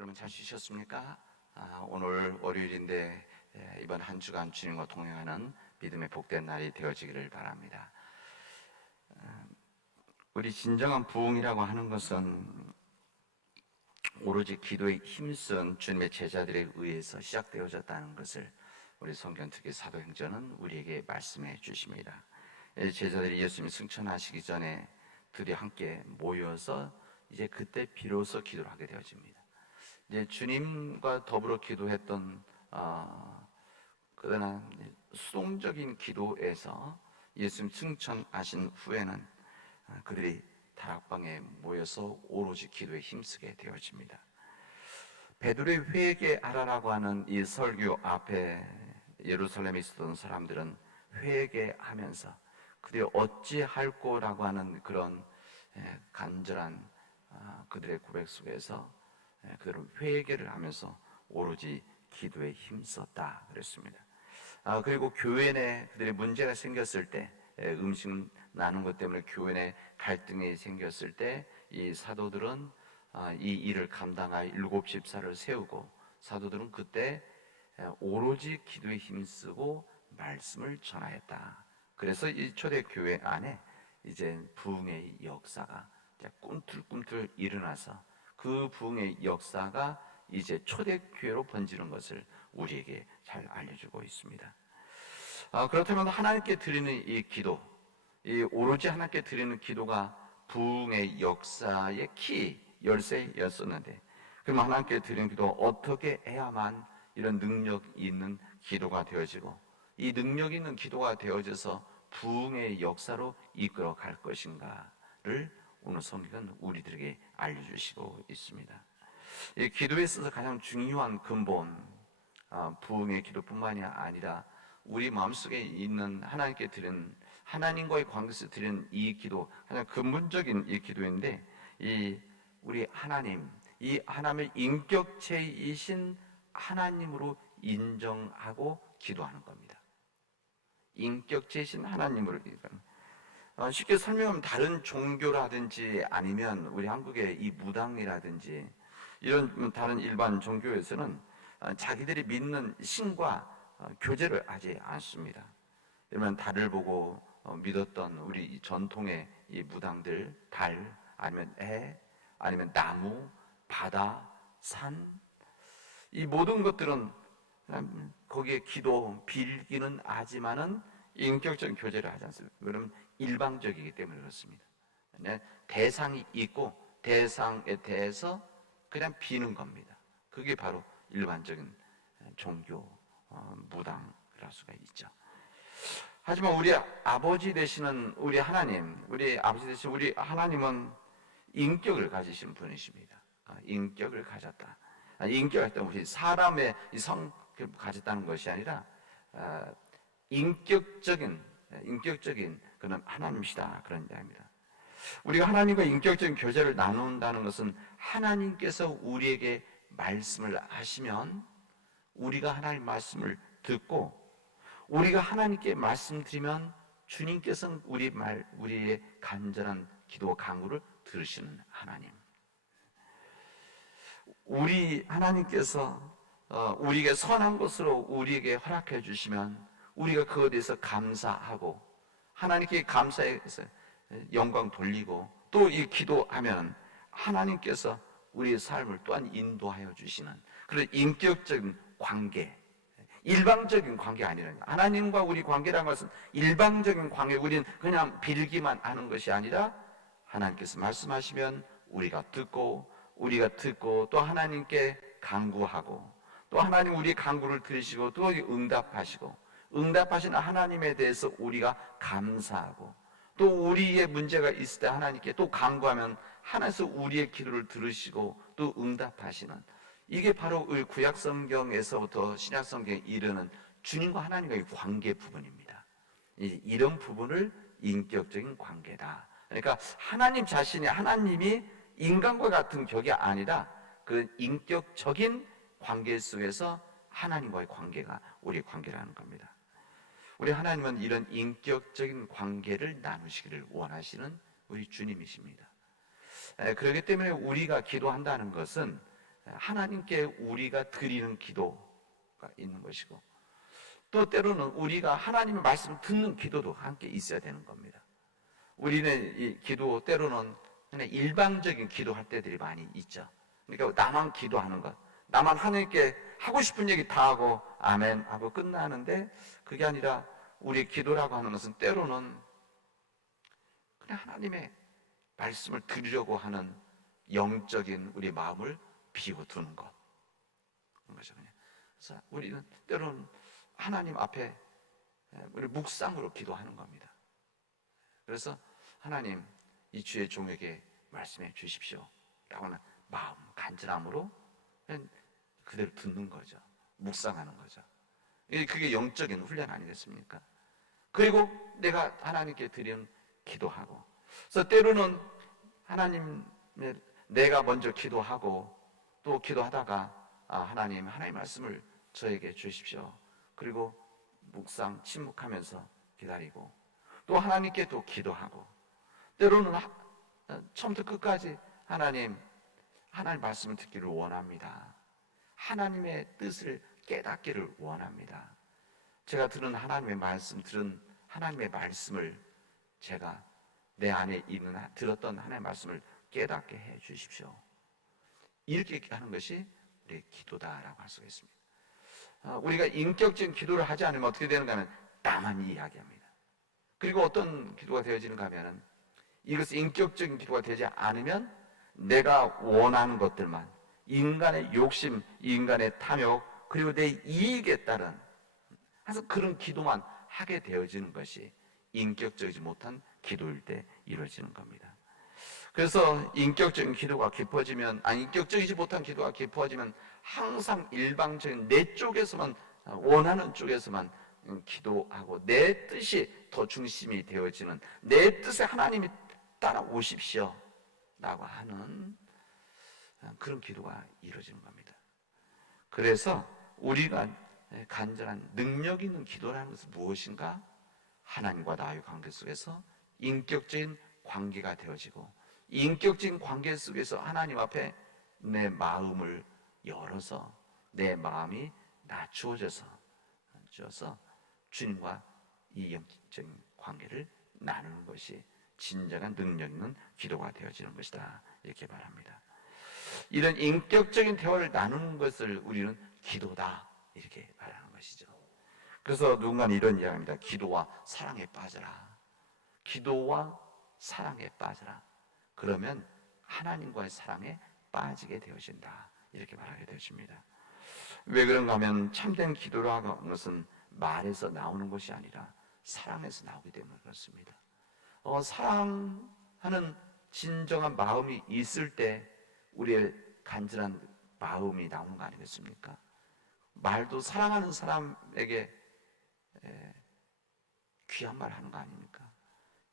여러분 잘 쉬셨습니까? 오늘 월요일인데 이번 한 주간 주님과 동행하는 믿음의 복된 날이 되어지기를 바랍니다. 우리 진정한 부흥이라고 하는 것은 오로지 기도에 힘쓴 주님의 제자들에 의해서 시작되어졌다는 것을 우리 성경 특히 사도행전은 우리에게 말씀해 주십니다. 제자들이 예수님이 승천하시기 전에 둘이 함께 모여서 이제 그때 비로소 기도를 하게 되어집니다. 이제 주님과 더불어 기도했던 그러나 수동적인 기도에서 예수님 승천하신 후에는 그들이 다락방에 모여서 오로지 기도에 힘쓰게 되어집니다. 베드로의 회개하라라고 하는 이 설교 앞에 예루살렘에 있었던 사람들은 회개하면서 그들이 어찌할꼬라고 하는 그런 간절한 그들의 고백 속에서 그들은 회개를 하면서 오로지 기도에 힘썼다 그랬습니다. 그리고 교회 내 그들의 문제가 생겼을 때, 음식 나눈 것 때문에 교회 내 갈등이 생겼을 때 이 사도들은 이 일을 감당할 7 집사를 세우고 사도들은 그때 오로지 기도에 힘쓰고 말씀을 전하였다. 그래서 이 초대교회 안에 이제 부흥의 역사가 꿈틀꿈틀 일어나서 그 부흥의 역사가 이제 초대교회로 번지는 것을 우리에게 잘 알려주고 있습니다. 그렇다면 하나님께 드리는 이 기도, 이 오로지 하나님께 드리는 기도가 부흥의 역사의 키, 열쇠였었는데, 그럼 하나님께 드리는 기도 어떻게 해야만 이런 능력 있는 기도가 되어지고 이 능력 있는 기도가 되어져서 부흥의 역사로 이끌어 갈 것인가를 오늘 성경은 우리들에게 알려주시고 있습니다. 이 기도에 있어서 가장 중요한 근본, 부흥의 기도뿐만이 아니라 우리 마음속에 있는 하나님께 드리는, 하나님과의 관계에서 드리는 이 기도, 가장 근본적인 이 기도인데, 우리 하나님, 이 하나님의 인격체이신 하나님으로 인정하고 기도하는 겁니다. 인격체이신 하나님으로 기도하는. 쉽게 설명하면 다른 종교라든지 아니면 우리 한국의 이 무당이라든지 이런 다른 일반 종교에서는 자기들이 믿는 신과 교제를 하지 않습니다. 그러면 달을 보고 믿었던 우리 전통의 이 무당들, 달 아니면 해 아니면 나무, 바다, 산, 이 모든 것들은 거기에 기도, 빌기는 하지만은 인격적인 교제를 하지 않습니다. 그러면 일방적이기 때문에 그렇습니다. 대상이 있고 대상에 대해서 그냥 비는 겁니다. 그게 바로 일반적인 종교, 무당이랄 수가 있죠. 하지만 우리 아버지 되시는 우리 하나님, 우리 아버지 되시는 우리 하나님은 인격을 가지신 분이십니다. 인격을 가졌다. 인격을 가졌다. 우리 사람의 성격을 가졌다는 것이 아니라 인격적인 그런 하나님이시다, 그런 이야기입니다. 우리가 하나님과 인격적인 교제를 나눈다는 것은 하나님께서 우리에게 말씀을 하시면 우리가 하나님 말씀을 듣고 우리가 하나님께 말씀드리면 주님께서는 우리의 간절한 기도 간구를 들으시는 하나님. 우리 하나님께서 우리에게 선한 것으로 우리에게 허락해 주시면 우리가 그것에 대해서 감사하고 하나님께 감사해서 영광 돌리고 또 이 기도하면 하나님께서 우리의 삶을 또한 인도하여 주시는 그런 인격적인 관계, 일방적인 관계가 아니라 하나님과 우리 관계라는 것은 일방적인 관계, 우리는 그냥 빌기만 하는 것이 아니라 하나님께서 말씀하시면 우리가 듣고 또 하나님께 간구하고 또 하나님 우리의 간구를 들으시고 또 응답하시고 응답하시는 하나님에 대해서 우리가 감사하고 또 우리의 문제가 있을 때 하나님께 또 간구하면 하나님께서 우리의 기도를 들으시고 또 응답하시는, 이게 바로 구약 성경에서부터 신약 성경에 이르는 주님과 하나님과의 관계 부분입니다. 이런 부분을 인격적인 관계다. 그러니까 하나님 자신이, 하나님이 인간과 같은 격이 아니라 그 인격적인 관계 속에서 하나님과의 관계가 우리의 관계라는 겁니다. 우리 하나님은 이런 인격적인 관계를 나누시기를 원하시는 우리 주님이십니다. 그렇기 때문에 우리가 기도한다는 것은 하나님께 우리가 드리는 기도가 있는 것이고, 또 때로는 우리가 하나님의 말씀을 듣는 기도도 함께 있어야 되는 겁니다. 우리는 이 기도 때로는 그냥 일방적인 기도할 때들이 많이 있죠. 그러니까 나만 기도하는 것, 나만 하나님께 하고 싶은 얘기 다 하고 아멘 하고 끝나는데, 그게 아니라 우리 기도라고 하는 것은 때로는 그냥 하나님의 말씀을 들으려고 하는 영적인 우리 마음을 비워두는 것, 그런 거죠. 그냥. 그래서 우리는 때로는 하나님 앞에 우리 묵상으로 기도하는 겁니다. 그래서 하나님, 이 주의 종에게 말씀해 주십시오 라고 하는 마음, 간절함으로 그대로 듣는 거죠. 묵상하는 거죠. 그게 영적인 훈련 아니겠습니까? 그리고 내가 하나님께 드리는 기도하고, 그래서 때로는 하나님, 내가 먼저 기도하고 또 기도하다가 하나님 말씀을 저에게 주십시오. 그리고 묵상, 침묵하면서 기다리고, 또 하나님께 또 기도하고, 때로는 처음부터 끝까지 하나님 말씀을 듣기를 원합니다. 하나님의 뜻을 깨닫기를 원합니다. 제가 들은 하나님의 말씀을 제가 내 안에 들었던 하나님의 말씀을 깨닫게 해 주십시오. 이렇게 하는 것이 우리의 기도다라고 할 수가 있습니다. 우리가 인격적인 기도를 하지 않으면 어떻게 되는가 하면 나만 이야기합니다. 그리고 어떤 기도가 되어지는가 하면은, 이것이 인격적인 기도가 되지 않으면 내가 원하는 것들만, 인간의 욕심, 인간의 탐욕, 그리고 내 이익에 따른 그래서 그런 기도만 하게 되어지는 것이 인격적이지 못한 기도일 때 이루어지는 겁니다. 그래서 인격적인 기도가 깊어지면, 인격적이지 못한 기도가 깊어지면 항상 일방적인 내 쪽에서만, 원하는 쪽에서만 기도하고 내 뜻이 더 중심이 되어지는, 내 뜻에 하나님이 따라오십시오 라고 하는 그런 기도가 이루어지는 겁니다. 그래서 우리가 간절한 능력 있는 기도라는 것은 무엇인가? 하나님과 나의 관계 속에서 인격적인 관계가 되어지고, 인격적인 관계 속에서 하나님 앞에 내 마음을 열어서 내 마음이 낮추어져서 주님과 이 영적인 관계를 나누는 것이 진정한 능력 있는 기도가 되어지는 것이다, 이렇게 말합니다. 이런 인격적인 대화를 나누는 것을 우리는 기도다, 이렇게 말하는 것이죠. 그래서 누군가는 이런 이야기합니다. 기도와 사랑에 빠져라. 기도와 사랑에 빠져라. 그러면 하나님과의 사랑에 빠지게 되어진다, 이렇게 말하게 되어집니다. 왜 그런가 하면 참된 기도라는 것은 말에서 나오는 것이 아니라 사랑에서 나오기 때문에 그렇습니다. 사랑하는 진정한 마음이 있을 때 우리의 간절한 마음이 나오는 거 아니겠습니까? 말도 사랑하는 사람에게 귀한 말 하는 거 아닙니까?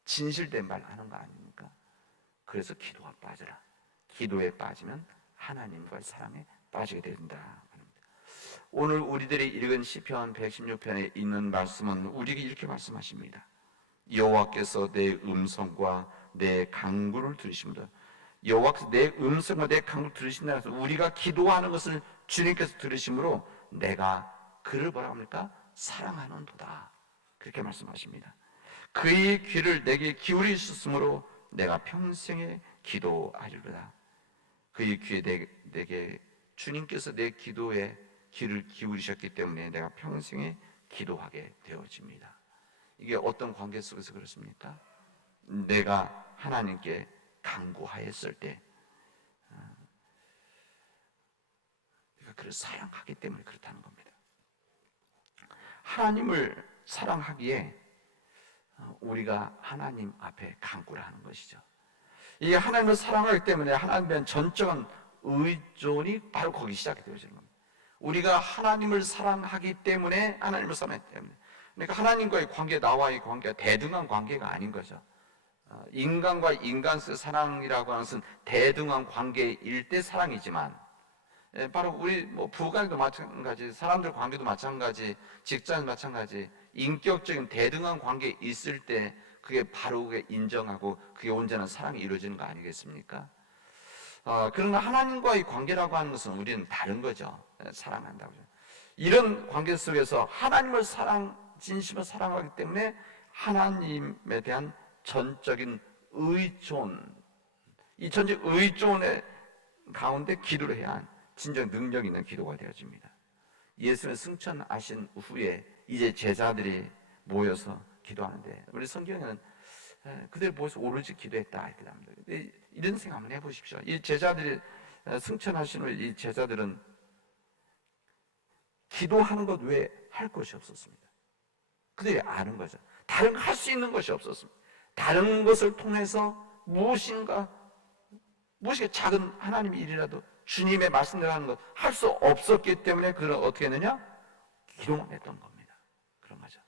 진실된 말 하는 거 아닙니까? 그래서 기도가 빠져라. 기도에 빠지면 하나님과의 사랑에 빠지게 된다. 오늘 우리들이 읽은 시편 116편에 있는 말씀은 우리에게 이렇게 말씀하십니다. 여호와께서 내 음성과 내 간구를 들으십니다. 여호와께서 내 음성과 내 간구를 들으신다 해서 우리가 기도하는 것을 주님께서 들으심으로 내가 그를 뭐라고 합니까? 사랑하는도다, 그렇게 말씀하십니다. 그의 귀를 내게 기울이셨으므로 내가 평생에 기도하리로다. 그의 귀에 내게 주님께서 내 기도에 귀를 기울이셨기 때문에 내가 평생에 기도하게 되어집니다. 이게 어떤 관계 속에서 그렇습니까? 내가 하나님께 간구하였을 때, 내가 그를 사랑하기 때문에 그렇다는 겁니다. 하나님을 사랑하기에 우리가 하나님 앞에 간구를 하는 것이죠. 이 하나님을 사랑하기 때문에 하나님에 전적인 의존이 바로 거기 시작이 되어지는 겁니다. 우리가 하나님을 사랑하기 때문에, 하나님을 사랑하기 때문에, 그러니까 하나님과의 관계, 나와의 관계가 대등한 관계가 아닌 거죠. 인간과 인간 사이의 사랑이라고 하는 것은 대등한 관계일 때 사랑이지만, 바로 우리 부부간에도 마찬가지, 사람들 관계도 마찬가지, 직장 마찬가지, 인격적인 대등한 관계에 있을 때 그게 바로 인정하고 그게 온전한 사랑이 이루어지는 거 아니겠습니까? 그러나 하나님과의 관계라고 하는 것은 우리는 다른 거죠. 사랑한다고. 이런 관계 속에서 하나님을 진심으로 사랑하기 때문에 하나님에 대한 전적인 의존, 이 전적 의존의 가운데 기도를 해야 한 진정 능력 있는 기도가 되어집니다. 예수를 승천하신 후에 이제 제자들이 모여서 기도하는데, 우리 성경에는 그들 모여서 오로지 기도했다 이렇게 합니다. 이런 생각 한번 해보십시오. 이 제자들이 승천하신 후에 이 제자들은 기도하는 것 외에 할 것이 없었습니다. 그들이 아는 거죠. 다른 거 할 수 있는 것이 없었습니다. 다른 것을 통해서 무엇인가 작은 하나님의 일이라도 주님의 말씀대로 하는 것 할 수 없었기 때문에 그들은 어떻게 했느냐? 기도만 했던 겁니다. 그런 거죠.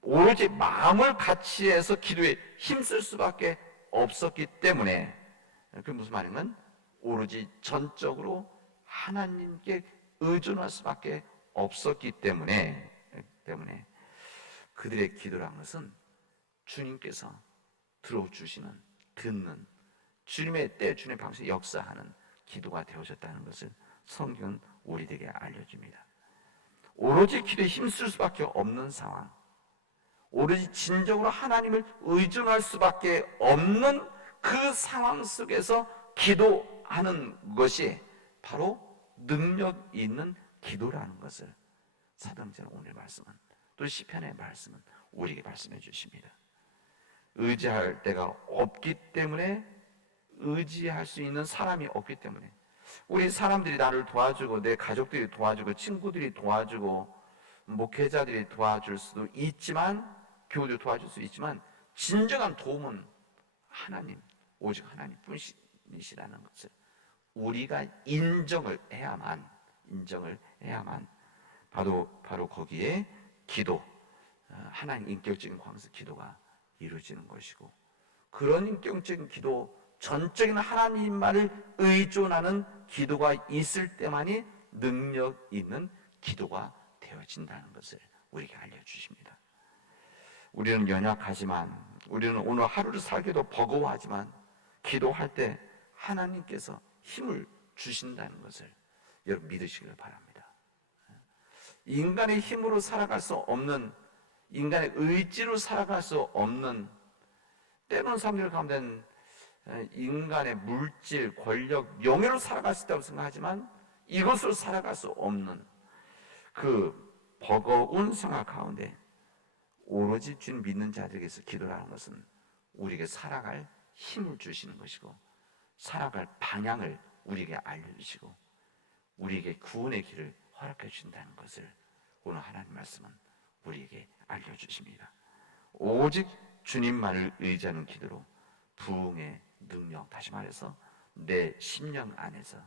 오로지 마음을 같이 해서 기도에 힘쓸 수밖에 없었기 때문에, 그게 무슨 말이냐면 오로지 전적으로 하나님께 의존할 수밖에 없었기 때문에 그들의 기도란 것은 주님께서 들어주시는, 듣는, 주님의 때 주님의 방식에 역사하는 기도가 되어졌다는 것을 성경은 우리에게 알려줍니다. 오로지 기도에 힘쓸 수밖에 없는 상황, 오로지 진정으로 하나님을 의존할 수밖에 없는 그 상황 속에서 기도하는 것이 바로 능력 있는 기도라는 것을 사도행전 오늘 말씀은, 또 시편의 말씀은 우리에게 말씀해 주십니다. 의지할 데가 없기 때문에, 의지할 수 있는 사람이 없기 때문에, 우리 사람들이 나를 도와주고 내 가족들이 도와주고 친구들이 도와주고 목회자들이 도와줄 수도 있지만, 교우들이 도와줄 수 있지만, 진정한 도움은 하나님, 오직 하나님 뿐이시라는 것을 우리가 인정을 해야만 바로 거기에 기도, 하나님 인격적인 광수 기도가 이루어지는 것이고, 그런 인격적인 기도, 전적인 하나님만을 의존하는 기도가 있을 때만이 능력 있는 기도가 되어진다는 것을 우리에게 알려주십니다. 우리는 연약하지만, 우리는 오늘 하루를 살기도 버거워하지만, 기도할 때 하나님께서 힘을 주신다는 것을 여러분 믿으시길 바랍니다. 인간의 힘으로 살아갈 수 없는, 인간의 의지로 살아갈 수 없는, 때로는 사람들 가운데는 인간의 물질, 권력, 명예로 살아갈 수 있다고 생각하지만 이것으로 살아갈 수 없는 그 버거운 생활 가운데 오로지 주님 믿는 자들에게서 기도라는 것은 우리에게 살아갈 힘을 주시는 것이고, 살아갈 방향을 우리에게 알려주시고, 우리에게 구원의 길을 허락해 주신다는 것을 오늘 하나님 말씀은 우리에게 알려주십니다. 오직 주님만을 의지하는 기도로 부흥의 능력, 다시 말해서 내 심령 안에서,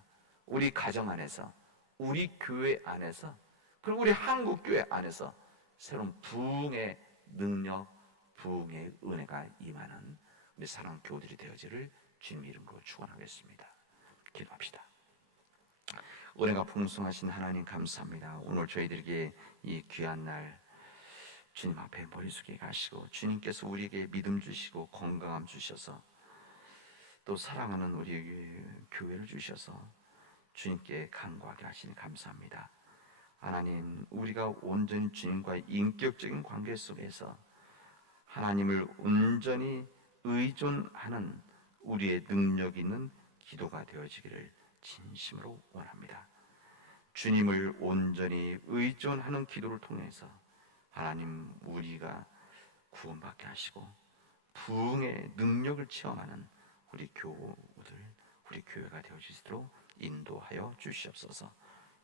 우리 가정 안에서, 우리 교회 안에서, 그리고 우리 한국교회 안에서 새로운 부흥의 능력, 부흥의 은혜가 임하는 우리 사랑하는 교우들이 되어지를 주님 이름으로 축원하겠습니다. 기도합시다. 은혜가 풍성하신 하나님 감사합니다. 오늘 저희들에게 이 귀한 날 주님 앞에 머리 숙여 가시고, 주님께서 우리에게 믿음 주시고 건강함 주셔서, 또 사랑하는 우리 교회를 주셔서 주님께 간구하게 하시니 감사합니다. 하나님, 우리가 온전히 주님과의 인격적인 관계 속에서 하나님을 온전히 의존하는 우리의 능력 있는 기도가 되어지기를 진심으로 원합니다. 주님을 온전히 의존하는 기도를 통해서 하나님, 우리가 구원받게 하시고 부흥의 능력을 체험하는 우리 교우들, 우리 교회가 되어지도록 인도하여 주시옵소서.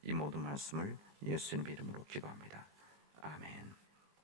이 모든 말씀을 예수님 이름으로 기도합니다. 아멘.